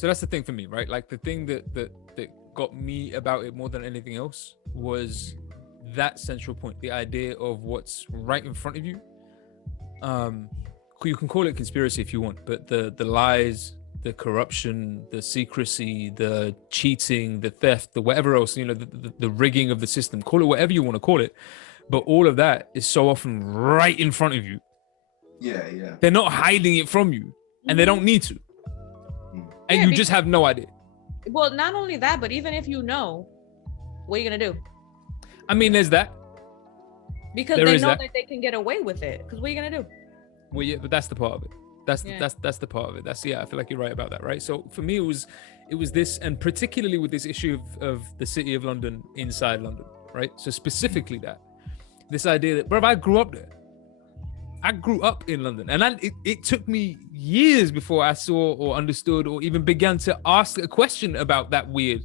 So that's the thing for me, right? Like the thing that got me about it more than anything else was that central point, the idea of what's right in front of you. You can call it conspiracy if you want, but the lies, the corruption, the secrecy, the cheating, the theft, the whatever else, the rigging of the system, call it whatever you want to call it. But all of that is so often right in front of you. Yeah, yeah. They're not hiding it from you, and they don't need to. And you just have no idea. Well, not only that, but even if you know, what are you gonna do? I mean, there's that. Because they know that they can get away with it. Because what are you gonna do? Well, yeah, but that's the part of it. That's the part of it. I feel like you're right about that, right? So for me, it was this, and particularly with this issue of the city of London inside London, right? So specifically this idea that, bro, I grew up there. I grew up in London, and it took me years before I saw or understood or even began to ask a question about that weird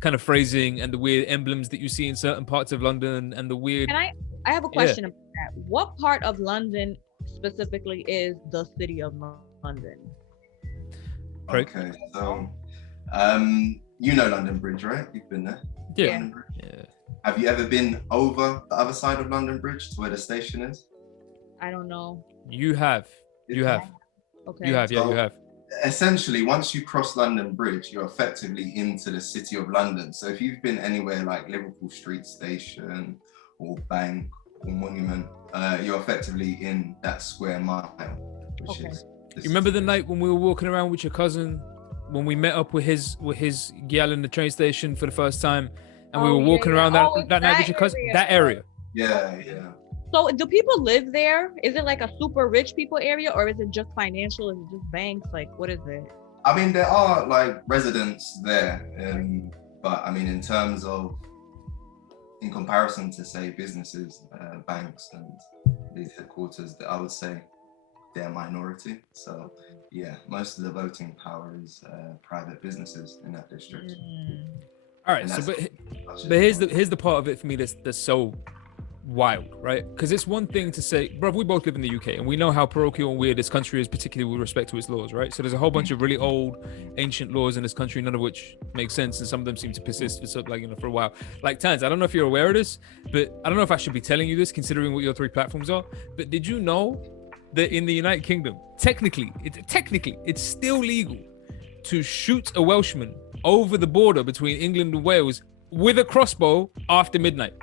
kind of phrasing and the weird emblems that you see in certain parts of London and the weird. I have a question about that. What part of London specifically is the city of London? Okay, so you know London Bridge, right? You've been there. Yeah. London Bridge. Yeah. Have you ever been over the other side of London Bridge to where the station is? I don't know. You have. Okay. You have. Yeah, you have. Essentially, once you cross London Bridge, you're effectively into the city of London. So if you've been anywhere like Liverpool Street Station or Bank or Monument, you're effectively in that square mile, which is. You remember the night when we were walking around with your cousin, when we met up with his gal in the train station for the first time, and we were walking around that night with your cousin, that area. Yeah. So do people live there? Is it like a super rich people area, or is it just financial? Is it just banks? Like, what is it? I mean, there are like residents there, but I mean, in comparison to say businesses, banks and these headquarters, I would say they're a minority. So yeah, most of the voting power is private businesses in that district. All right, so but here's the part of it for me that's so wild, right? Because it's one thing to say, bro, we both live in the UK and we know how parochial and weird this country is, particularly with respect to its laws, right? So there's a whole bunch of really old, ancient laws in this country, none of which make sense, and some of them seem to persist for a while. Like Tans, I don't know if you're aware of this, but I don't know if I should be telling you this, considering what your three platforms are. But did you know that in the United Kingdom, technically, it's still legal to shoot a Welshman over the border between England and Wales with a crossbow after midnight?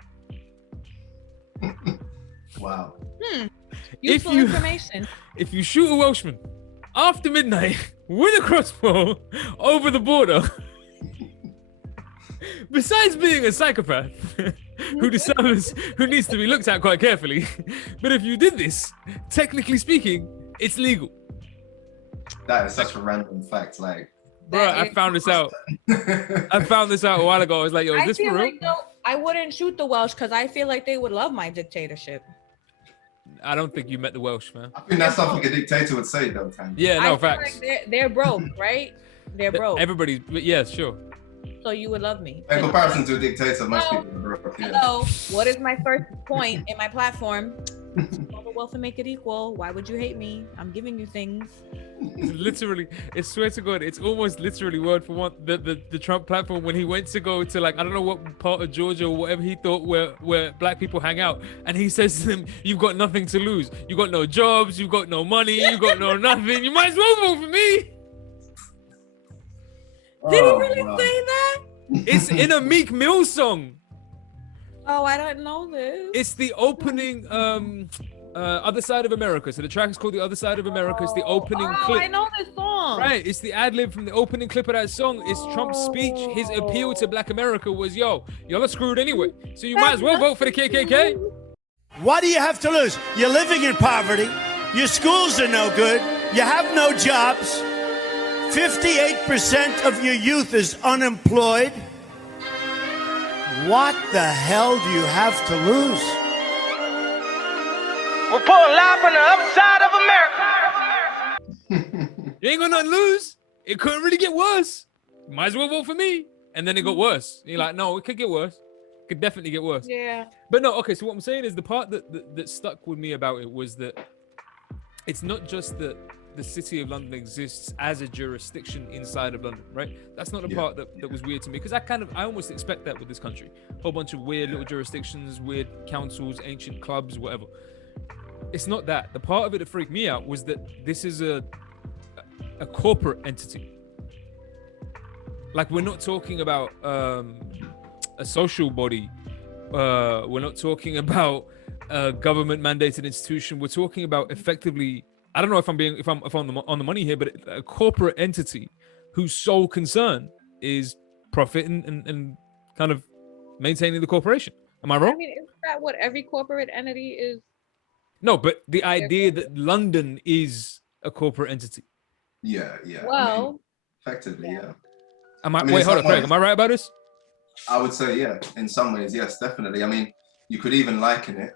Wow. Useful information. If you shoot a Welshman after midnight with a crossbow over the border, besides being a psychopath who needs to be looked at quite carefully, but if you did this, technically speaking, it's legal. That is such a random fact, like. Bro, I found this out. I found this out a while ago. I was like, yo, is this for real? I wouldn't shoot the Welsh because I feel like they would love my dictatorship. I don't think you met the Welsh, man. I think that's something a dictator would say, though, Tam. Yeah, no, facts. Like they're broke, right? They're broke. Everybody, yeah, sure. So you would love me. In comparison to a dictator, most people are broke. Yeah. Hello, what is my first point in my platform? All the wealth and make it equal. Why would you hate me? I'm giving you things. Literally, I swear to God, it's almost literally word for word the Trump platform when he went to go to, like, I don't know what part of Georgia or whatever he thought where black people hang out, and he says to them, you've got nothing to lose. You got no jobs, you got no money, you got no nothing. You might as well vote for me. Did he really say that? It's in a Meek Mill song. Oh, I don't know this. It's the opening Other Side of America. So the track is called The Other Side of America. It's the opening clip. I know this song. Right, it's the ad-lib from the opening clip of that song. It's Trump's speech. His appeal to black America was, yo, y'all are screwed anyway. So you might as well vote for the KKK. What do you have to lose? You're living in poverty. Your schools are no good. You have no jobs. 58% of your youth is unemployed. What the hell do you have to lose? We're pulling live from the other side of America. You ain't got nothing to lose. It couldn't really get worse. Might as well vote for me. And then it got worse. You're like, no, it could get worse. It could definitely get worse. Yeah. But no, okay, so what I'm saying is the part that stuck with me about it was that it's not just that the city of London exists as a jurisdiction inside of London, right? That's not the part that was weird to me, because I almost expect that with this country. A whole bunch of weird little jurisdictions, weird councils, ancient clubs, whatever. It's not that. The part of it that freaked me out was that this is a corporate entity. Like, we're not talking about a social body. We're not talking about a government mandated institution. We're talking about effectively, I don't know if I'm on the money here, but a corporate entity whose sole concern is profit and kind of maintaining the corporation. Am I wrong? I mean, isn't that what every corporate entity is? No, but the idea that London is a corporate entity. Yeah. Well, I mean, effectively, yeah. Wait, hold on, Craig. Am I right about this? I would say, yeah. In some ways, yes, definitely. I mean, you could even liken it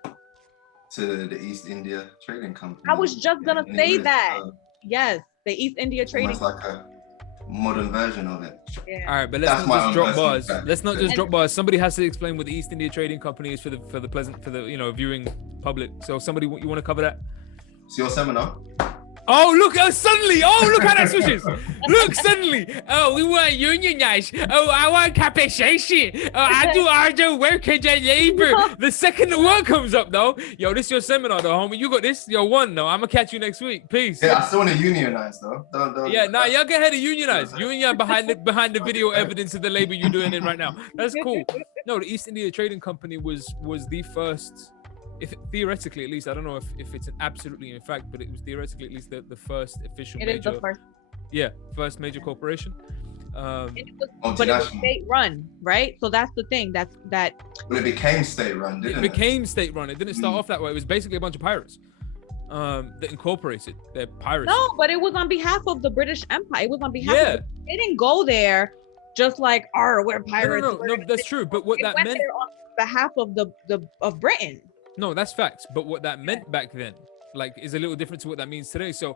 to the East India Trading Company. I was just gonna say that. Yes, the East India Trading. Almost like a modern version of it. Yeah. All right, but let's not just drop bars. Let's not just drop bars. Somebody has to explain what the East India Trading Company is for the viewing public. So somebody, you want to cover that? It's your seminar. Oh, look, suddenly. Oh, look how that switches. Look, suddenly. Oh, we want unionized. Oh, I want compensation. Oh, I do work and labor. The second the word comes up, though. Yo, this is your seminar, though, homie. You got this. Yo, one, though. I'm going to catch you next week. Peace. Yeah, I still want to unionize, though. Don't. Yeah, nah, y'all get ahead of unionize. Union behind the video evidence of the labor you're doing it right now. That's cool. No, the East India Trading Company was the first... theoretically, at least, I don't know if it's an absolutely in fact, but it was theoretically at least the first official It major. is the first. Yeah, first major corporation. But it was state run, right? So that's the thing. Well, it became state run, didn't it? It became state run. It didn't start off that way. It was basically a bunch of pirates that incorporated their piracy. No, but it was on behalf of the British Empire. It was on behalf Yeah. of they didn't go there just like, we're pirates. No, that's true. But what that meant there on behalf of of Britain. No, that's facts. But what that meant back then, like, is a little different to what that means today. So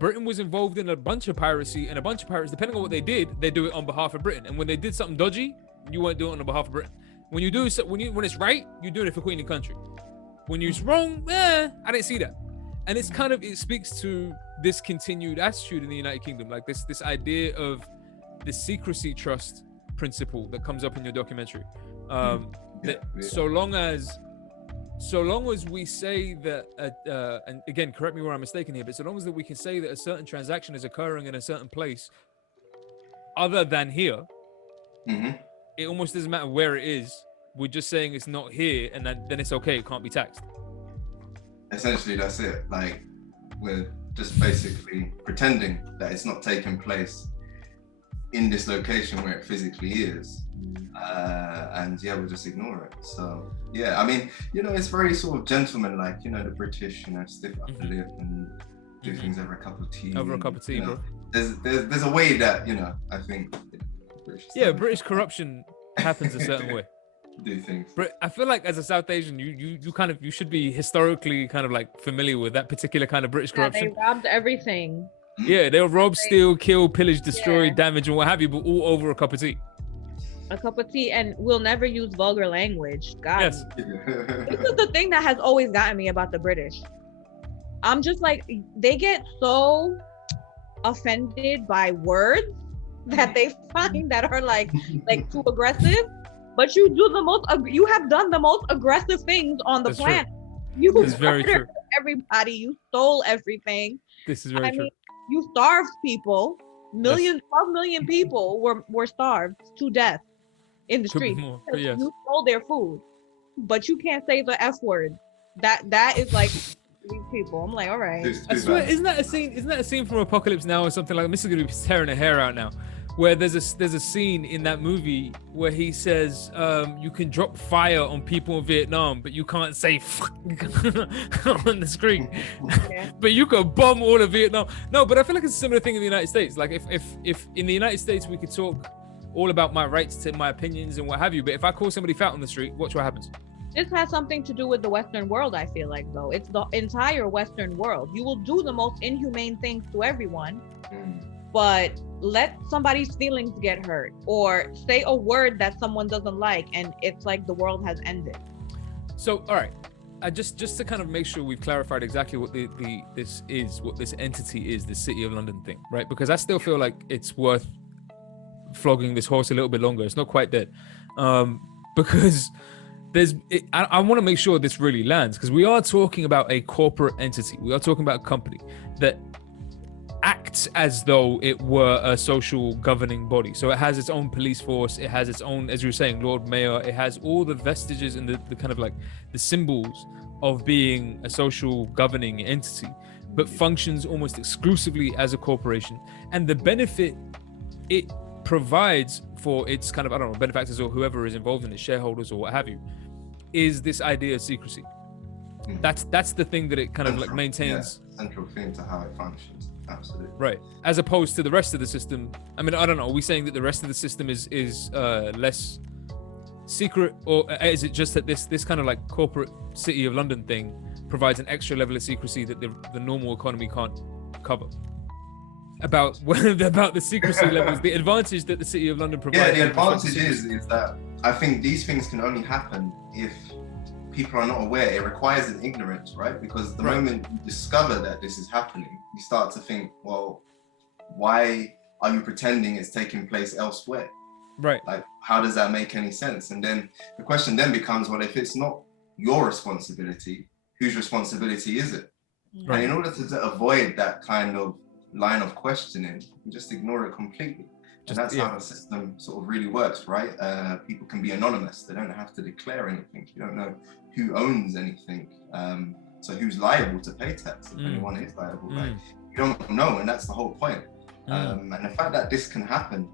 Britain was involved in a bunch of piracy, and a bunch of pirates, depending on what they did, they do it on behalf of Britain. And when they did something dodgy, you weren't doing it on behalf of Britain. When it's right, you're doing it for Queen and country. When it's wrong, I didn't see that. And it speaks to this continued attitude in the United Kingdom, like this idea of the secrecy trust principle that comes up in your documentary. So long as we say that, and again, correct me where I'm mistaken here, but so long as that we can say that a certain transaction is occurring in a certain place other than here, it almost doesn't matter where it is. We're just saying it's not here, and then it's okay. It can't be taxed. Essentially, that's it. Like, we're just basically pretending that it's not taking place in this location where it physically is. And yeah, we'll just ignore it. So yeah, I mean, it's very sort of gentleman-like, the British, stiff upper lip and do things over a cup of tea. Over a cup of tea, bro. There's a way that, I think British corruption happens a certain way. Do things. But I feel like as a South Asian, you should be historically kind of like familiar with that particular kind of British corruption. They robbed everything. Yeah, they'll rob, steal, kill, pillage, destroy, damage, and what have you, but all over a cup of tea. A cup of tea, and we'll never use vulgar language. God, yes. This is the thing that has always gotten me about the British. I'm just like, they get so offended by words that they find that are like too aggressive. But you have done the most aggressive things on the planet. You murdered everybody. You stole everything. This is very true. You starved people. 12 million people were starved to death in the street. Yes. You stole their food, but you can't say the F word. That is like these people. I'm like, all right. I swear, isn't that a scene from Apocalypse Now or something like that? This is gonna be tearing her hair out now. Where there's a scene in that movie where he says, you can drop fire on people in Vietnam, but you can't say fuck on the screen. Yeah. But you could bomb all of Vietnam. No, but I feel like it's a similar thing in the United States. Like if in the United States we could talk all about my rights to my opinions and what have you, but if I call somebody fat on the street, watch what happens. This has something to do with the Western world, I feel like, though. It's the entire Western world. You will do the most inhumane things to everyone, but let somebody's feelings get hurt or say a word that someone doesn't like, and it's like the world has ended. So, all right, just to kind of make sure we've clarified exactly what what this entity is, the City of London thing, right? Because I still feel like it's worth flogging this horse a little bit longer. It's not quite dead, because I want to make sure this really lands, because we are talking about a corporate entity. We are talking about a company that acts as though it were a social governing body. So it has its own police force, it has its own, as you were saying, Lord Mayor, it has all the vestiges and the kind of like the symbols of being a social governing entity, but functions almost exclusively as a corporation. And the benefit it provides for its kind of, I don't know, benefactors or whoever is involved in it, shareholders or what have you, is this idea of secrecy. That's the thing that it kind of like maintains. Central thing to how it functions. Absolutely. Right. As opposed to the rest of the system. I mean, I don't know. Are we saying that the rest of the system is less secret, or is it just that this kind of like corporate City of London thing provides an extra level of secrecy that the normal economy can't cover? About the secrecy levels, the advantage that the City of London provides. Yeah, the advantage is that I think these things can only happen if people are not aware. It requires an ignorance, right? Because the moment you discover that this is happening, you start to think, well, why are you pretending it's taking place elsewhere? Right. Like, how does that make any sense? And then the question then becomes, well, if it's not your responsibility, whose responsibility is it? Right. And in order to avoid that kind of line of questioning, you just ignore it completely. And that's how the system sort of really works, right? People can be anonymous. They don't have to declare anything. You don't know who owns anything. So who's liable to pay tax, if anyone is liable, right? You don't know, and that's the whole point. And the fact that this can happen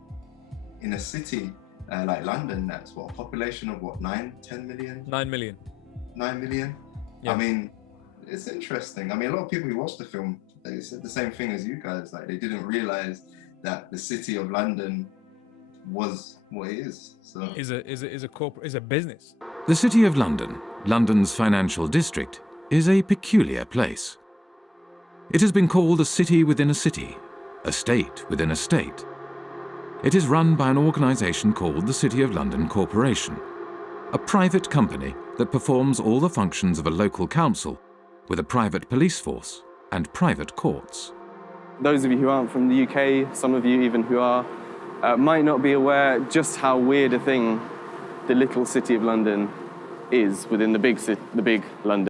in a city like London, that's what, a population of what, 10 million? 9 million. 9 million? Yeah. I mean, it's interesting. I mean, a lot of people who watched the film, they said the same thing as you guys. Like, they didn't realize that the City of London was what it is. So is a business. The City of London, London's financial district, is a peculiar place. It has been called a city within a city, a state within a state. It is run by an organisation called the City of London Corporation, a private company that performs all the functions of a local council with a private police force and private courts. Those of you who aren't from the UK, some of you even who are, might not be aware just how weird a thing the little City of London is within the big London.